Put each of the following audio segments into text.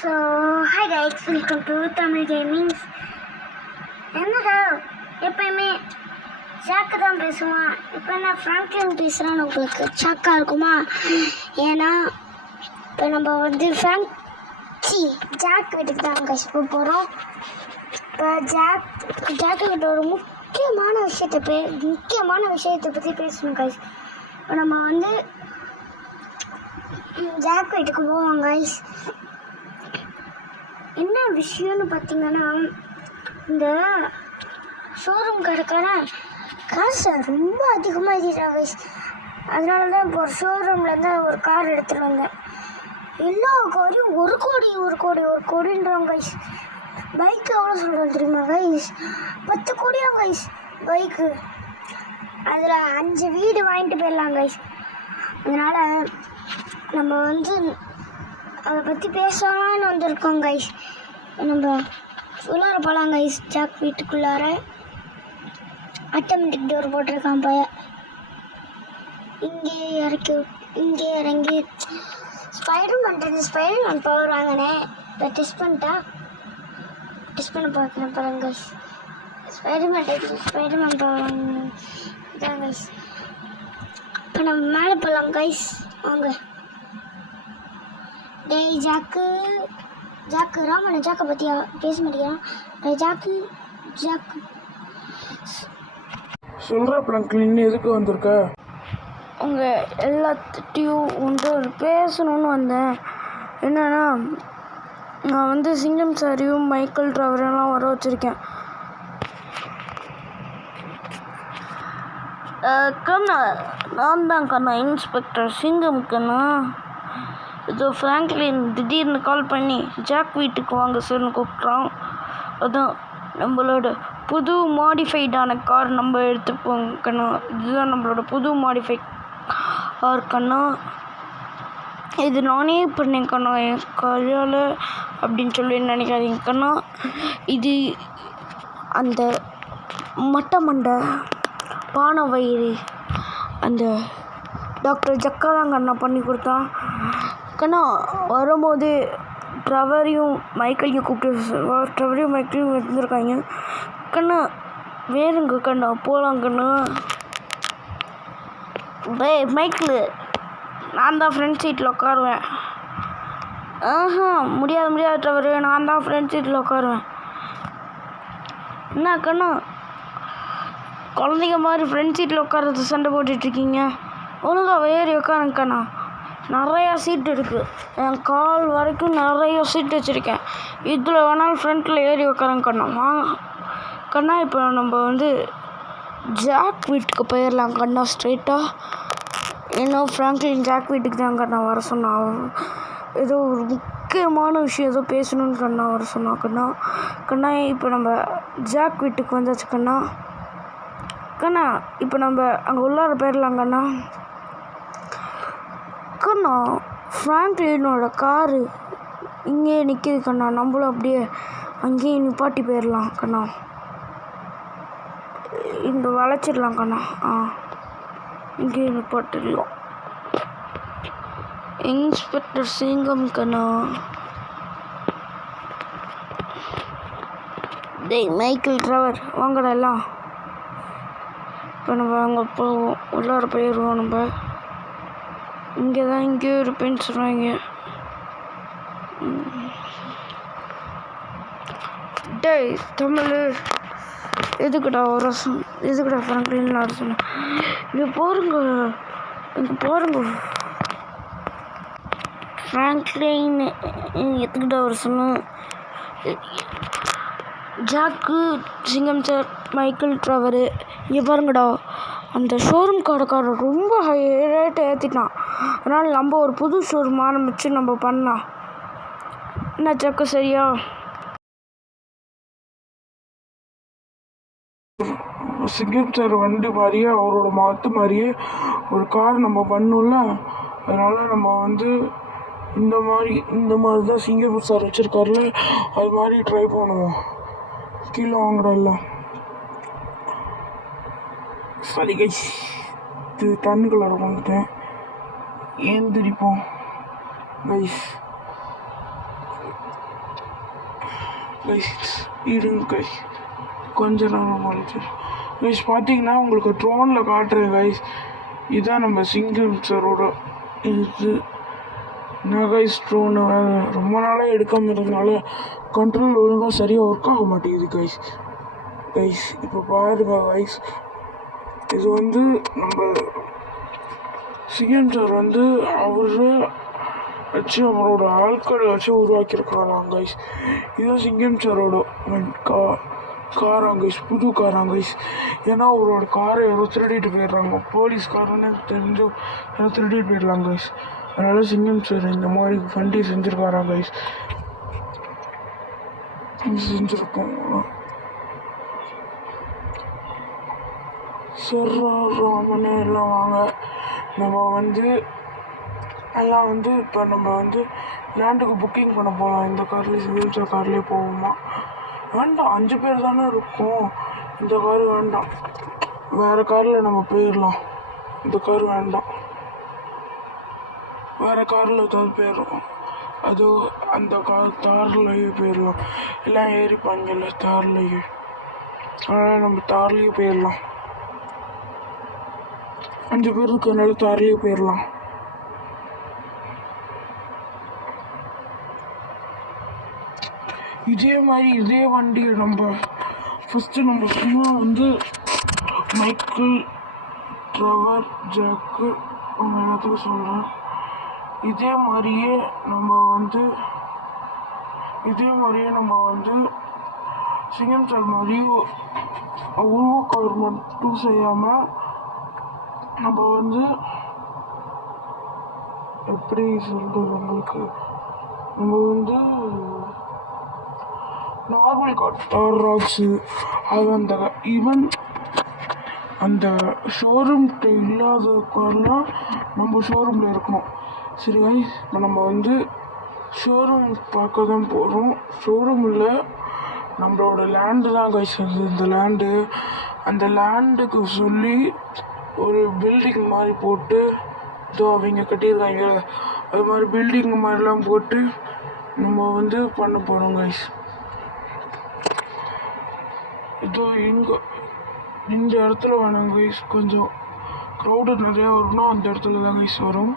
So hi guys, welcome to Tamil gamings. என்னடா எப்பயுமே jack தான் பேசுவான், இப்போ நான் ஃப்ராங்க்லின் பேசுகிறான்னு உங்களுக்கு ஷாக்காக இருக்குமா? ஏன்னா இப்போ நம்ம வந்து ஜாக் வீட்டுக்கு தான் கைஸ் போகிறோம். இப்போ ஜாக்கு கிட்ட ஒரு முக்கியமான விஷயத்தை பற்றி பேசணும் கைஸ். இப்போ நம்ம வந்து ஜாக் வீட்டுக்கு போவோம் கைஸ். என்ன விஷயம்னு பார்த்தீங்கன்னா, இந்த ஷோரூம் கடைக்காரன் காசை ரொம்ப அதிகமாக எழுதிட்டான் கைஸ். அதனால தான் இப்போ ஒரு ஷோரூம்லேருந்து ஒரு கார் எடுத்துகிட்டு வந்தேன். எல்லா காரையும் ஒரு கோடின்றாங்க கைஸ். பைக்கு எவ்வளோ சொல்கிறோம் தெரியுமா கைஸ்? 10 கோடியாம் guys bike. அதில் 5 வீடு வாங்கிட்டு போயிடலாம் கைஸ். அதனால் நம்ம வந்து அதை பற்றி பேசலான்னு வந்திருக்கோம் கைஸ். நம்ம உள்ளார போகலாம் கைஸ். ஜாக் வீட்டுக்குள்ளார ஆட்டோமேட்டிக் டோர் போட்டிருக்கான் பையன். இங்கே இறங்கி ஸ்பைடர்மேன் பவர் வாங்கினேன். இப்போ டெஸ்ட் பண்ண பார்க்குறேன் பாருங்க கைஸ். ஸ்பைடர்மேன் பவர் வாங்கினேன் இதான் கைஸ். இப்போ நம்ம மேலே போகலாம் கைஸ், வாங்க. டேய் ஜாக்கு ராமனை ஜாக்கை பற்றியா பேச மாட்டேங்கிறான். டேய் ஜாக்கு சொல்கிற ஃப்ராங்க்லின், எதுக்கு வந்திருக்க? உங்கள் எல்லாத்தையும் வந்து பேசணுன்னு வந்தேன். என்னென்னா, நான் வந்து சிங்கம் சாரியும் மைக்கேல் டிராவரெல்லாம் வர வச்சுருக்கேன். கண்ணா, நான் தான் கண்ணா, இன்ஸ்பெக்டர் சிங்கம் கண்ணா. இதோ ஃப்ராங்க்லின் திடீர்னு கால் பண்ணி ஜாக் வீட்டுக்கு வாங்க சார்னு கூப்பிட்றான். அதான் நம்மளோட புது மாடிஃபைடான கார் நம்ம எடுத்துப்போம் கண்ணா. இதுதான் நம்மளோட புது மாடிஃபைட் கார் கண்ணா. இது நானே பண்ணேன் கண்ணா, என் கையால் அப்படின்னு சொல்லி நினைக்காதீங்க கண்ணா. இது அந்த மண்டை பானை வயிறு அந்த டாக்டர் ஜக்கா தான் கண்ணா பண்ணி கொடுத்தான் கண்ணா. வரும்போது ட்ரவரையும் மைக்கேலையும் வந்துருக்காங்க கண்ணா. வேறுங்க கண்ணா, போகலாம் கண்ணா. மைக்கிள், நான் தான் ஃப்ரண்ட் சீட்டில் உட்காருவேன். முடியாது ட்ரவரு, நான் தான் ஃப்ரண்ட் சீட்டில் உட்காருவேன். என்ன கண்ணா, குழந்தைங்க மாதிரி ஃப்ரண்ட் சீட்டில் உட்காரது சண்டை போட்டுட்ருக்கீங்க? ஒழுங்காக ஏறி உட்காருங்க கண்ணா. நிறையா சீட்டு இருக்குது, என் கால் வரைக்கும் நிறைய சீட்டு வச்சுருக்கேன். இதில் வேணாலும் ஃப்ரண்ட்டில் ஏறி உட்காருங்க கண்ணா. வாங்க கண்ணா. இப்போ நம்ம வந்து ஜாக் வீட்டுக்கு போயிடலாம் கண்ணா ஸ்ட்ரெயிட்டாக. இன்னும் ஃப்ராங்க்லின் ஜாக் வீட்டுக்கு தான் கண்ணா வர சொன்னான். ஏதோ ஒரு முக்கியமான விஷயம் ஏதோ பேசணுன்னு கண்ணா வர சொன்னான் கண்ணா. இப்போ நம்ம ஜாக் வீட்டுக்கு வந்தாச்சு கண்ணா. இப்போ நம்ம அங்கே உள்ளார போயிடலாம் கண்ணா. ஃப்ராங்க்லினோட காரு இங்கேயே நிற்கிது கண்ணா. நம்மளும் அப்படியே அங்கேயே நிப்பாட்டி போயிடலாம் கண்ணா. இந்த வளைச்சிடலாம் கண்ணா. இங்கேயே நிப்பாட்டிடலாம். இன்ஸ்பெக்டர் சிங்கம் கண்ணா. டேய் மைக்கேல் டிராவர், வாங்கடா எல்லாம். இப்போ நம்ம அங்கே போவோம், உள்ளார போயிடுவோம். நம்ம இங்கே தான் இங்கேயே இருப்பேன்னு சொல்கிறாங்க. டேய் தமிழ், எதுக்குடா ஃப்ராங்க்லின் வர சொன்னேன்? இங்கே பாருங்க ஃப்ராங்க்லின் எதுக்குடா வர சொன்னேன்? ஜாக்கு, சிங்கம் சார், மைக்கேல் ட்ராவரு, இங்கே பாருங்கடா. அந்த ஷோரூம் கடைக்காரர் ரொம்ப ஹை ரேட்டு ஏற்றிட்டான். அதனால் நம்ம ஒரு புது ஷோரூம் ஆரம்பித்து நம்ம பண்ணலாம். என்ன ஜாக்கு, சரியா? சிங்கம் சார் வண்டி மாதிரியே, அவரோட மாற்று மாதிரியே ஒரு கார் நம்ம பண்ணோம்ல. அதனால் நம்ம வந்து இந்த மாதிரி தான் சிங்கம் சார் வச்சுருக்காருல, அது மாதிரி ட்ரை பண்ணுவோம். கீழே வாங்குறோம் எல்லாம். சரி கைஸ், இது தண்ணிக்குள்ளார வந்துட்டேன். ஏந்திரிப்போம் கைஸ். கைஸ் இருங்க கைஸ் கொஞ்ச நேரம் கழிச்சு கைஸ் பார்த்தீங்கன்னா உங்களுக்கு ட்ரோனில் காட்டுறேன் கைஸ். இதுதான் நம்ம சிங்கிள் சாரோட இது. நான் கைஸ் ட்ரோனு ரொம்ப நாளாக எடுக்காமல் இருந்தனால கண்ட்ரோல் ஒழுங்காக சரியாக ஒர்க் ஆக மாட்டேங்குது கைஸ். கைஸ் இப்போ பாருங்க கைஸ், இது வந்து நம்ம சிஎம் சார் வந்து அவரு வச்சு அவரோட ஆட்களை வச்சு உருவாக்கியிருக்காராம் கைஸ். இதுதான் சிங்கம் சாரோட காராங்க கைஸ், புது காராங்க கைஸ். ஏன்னா அவரோட காரை யாரோ திருடிட்டு போயிடுறாங்க, போலீஸ்காரன்னு தெரிஞ்சு யாரோ திருடிட்டு போயிடலாங்க கைஸ். அதனால சிங்கம் சார் இந்த மாதிரி வண்டி செஞ்சுருக்காராங்க கைஸ். செஞ்சுருக்கோம் சார் ராமனே எல்லாம் வாங்க. நம்ம வந்து எல்லாம் வந்து இப்போ நம்ம வந்து லேண்டுக்கு புக்கிங் பண்ண போகலாம். இந்த கார்லேயே சிங்கிள் சார் கார்லேயே போவோமா? வேண்டாம், 5 பேர் தானே இருக்கும். இந்த கார் வேண்டாம், வேறு காரில் நம்ம போயிடலாம். இந்த கார் வேண்டாம், வேறு காரில் ஏதாவது போயிடும். அது அந்த கார் தார்லேயே போயிடலாம். எல்லாம் ஏறிப்பாங்கல்ல தார்லேயே, அதனால் நம்ம தார்லேயே போயிடலாம். 5 பேர் இருக்கிறதுனால தார்லேயே போயிடலாம். இதே மாதிரி இதே வண்டியை நம்ம ஃபஸ்ட்டு நம்ம சும்மா வந்து மைக்கிள், ட்ரெவர், ஜாக்கு அவங்க எல்லாத்துக்கும் சொல்கிறேன். இதே மாதிரியே நம்ம வந்து சிங்கம் சார் மாதிரி உருவக்கார் மட்டும் செய்யாமல் நம்ம வந்து எப்படி சொல்கிறது உங்களுக்கு, நம்ம வந்து நார்மல் கார் ராக்ஸு அது அந்த ஈவன் அந்த ஷோரூம்கிட்ட இல்லாத கார்லாம் நம்ம ஷோரூமில் இருக்கணும். சரி கைஸ், இப்போ நம்ம வந்து ஷோரூம் பார்க்க தான் போகிறோம். ஷோரூமில் நம்மளோட லேண்டு தான் கைஸ் அது. இந்த லேண்டு, அந்த லேண்டுக்கு சொல்லி ஒரு பில்டிங் மாதிரி போட்டு இதோ அவங்க கட்டியிருக்காங்க, அது மாதிரி பில்டிங் மாதிரிலாம் போட்டு நம்ம வந்து பண்ண போகிறோம் கைஸ். இதோ இங்கே இந்த இடத்துல வேணாங்க கைஸ், கொஞ்சம் க்ரௌடு நிறையா வரணும், அந்த இடத்துல தான் கைஸ் வரும்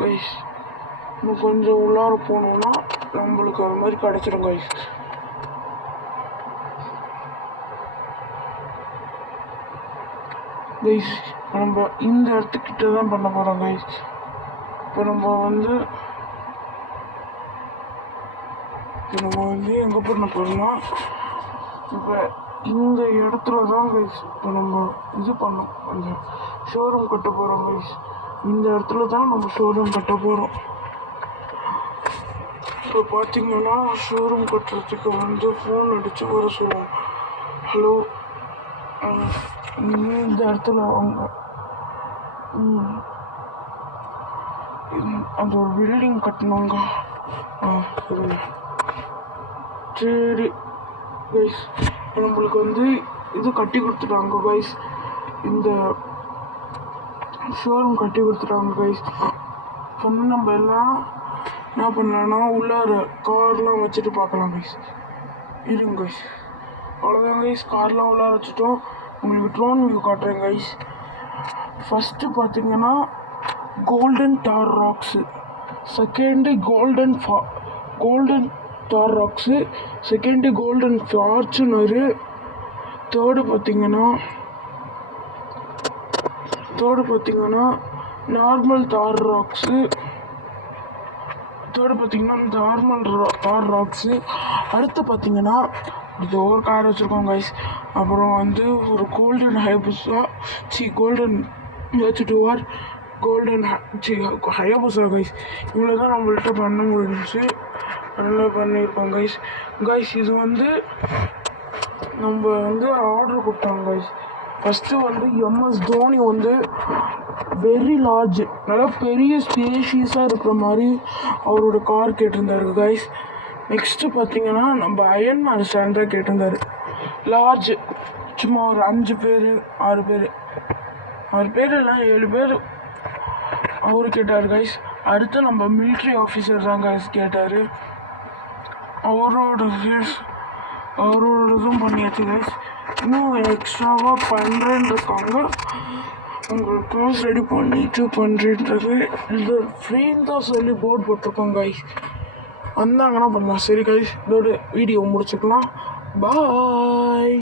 கைஸ். இன்னும் கொஞ்சம் உள்ளார போனோம்னா நம்மளுக்கு அது மாதிரி கிடச்சிடும் கைஸ். கைஸ் நம்ம இந்த இடத்துக்கிட்ட தான் பண்ண போகிறோம் கைஸ். இப்போ நம்ம வந்து எங்கே பண்ண போகிறோம்னா, இப்போ இந்த இடத்துல தான் கைஸ் இப்போ நம்ம இது பண்ணோம், அந்த ஷோரூம் கட்ட போகிறோம் கைஸ். இந்த இடத்துல தான் நம்ம ஷோரூம் கட்ட போகிறோம். இப்போ பார்த்தீங்கன்னா ஷோரூம் கட்டுறதுக்கு வந்து ஃபோன் அடித்து வர சொல்லுவோம். ஹலோ, இந்த இடத்துல அவங்க அந்த ஒரு பில்டிங் கட்டணுங்க. சரிங்க, சரி கைஸ். நம்மளுக்கு வந்து இது கட்டி கொடுத்துட்டாங்க கைஸ், இந்த ஷோரூம் கட்டி கொடுத்துட்டாங்க கைஸ். இப்போ வந்து நம்ம எல்லாம் என்ன பண்ணலான்னா உள்ளார கார்லாம் வச்சுட்டு பார்க்கலாம் கைஸ். இருங்க கைஸ், அவ்வளோதான் கைஸ், கார்லாம் உள்ளார வச்சுட்டோம். உங்களுக்கு ட்ரோன் வியூ காட்டுறேன் கைஸ். ஃபஸ்ட்டு பார்த்தீங்கன்னா கோல்டன் தார் ராக்ஸு, செகண்டு கோல்டன் தார் ராக்ஸு, செகண்டு கோல்டன் ஃபார்ச்சுனரு, தேர்டு பார்த்தீங்கன்னா நார்மல் தார் ராக்ஸு, தார் ராக்ஸு. அடுத்து பார்த்தீங்கன்னா இது ஒரு கார் வச்சுருக்கோம் கைஸ். அப்புறம் வந்து ஒரு கோல்டன் ஹயபுசா ஹயபுசா கைஸ். இவ்வளோ தான் நம்மள்கிட்ட பண்ண முடிஞ்சிச்சு, நல்லா பண்ணியிருக்கோம் கைஸ். இது வந்து நம்ம வந்து ஆர்டர் கொடுத்தாங்க கைஸ். ஃபஸ்ட்டு வந்து MS தோனி வந்து வெரி லார்ஜ், நல்லா பெரிய ஸ்பேஷியஸாக இருக்கிற மாதிரி அவரோட கார் கேட்டிருந்தாரு கைஸ். நெக்ஸ்ட்டு பார்த்தீங்கன்னா நம்ம அயன்மேன் ஸ்டாண்ட் தான் கேட்டிருந்தாரு, லார்ஜ், சும்மா ஒரு 5 பேர் 6 பேர் இல்லை 7 பேர் அவரு கேட்டார் கைஸ். அடுத்து நம்ம மிலிட்ரி ஆஃபீஸர் தான் கைஸ் கேட்டார். அவரோடதும் பண்ணியாச்சு கைஸ். இன்னும் எக்ஸ்ட்ராவாக பண்ணுறேன்னு இருக்காங்க. உங்களுக்கு காசு ரெடி பண்ணிட்டு பண்ணுறது இது ஃப்ரீன்னு தான் சொல்லி போர்ட் போட்டிருக்கோம் கைஸ். வந்தாங்கன்னா பண்ணலாம். சரி கைஸ், இதோட வீடியோ முடிச்சுக்கலாம். பாய்.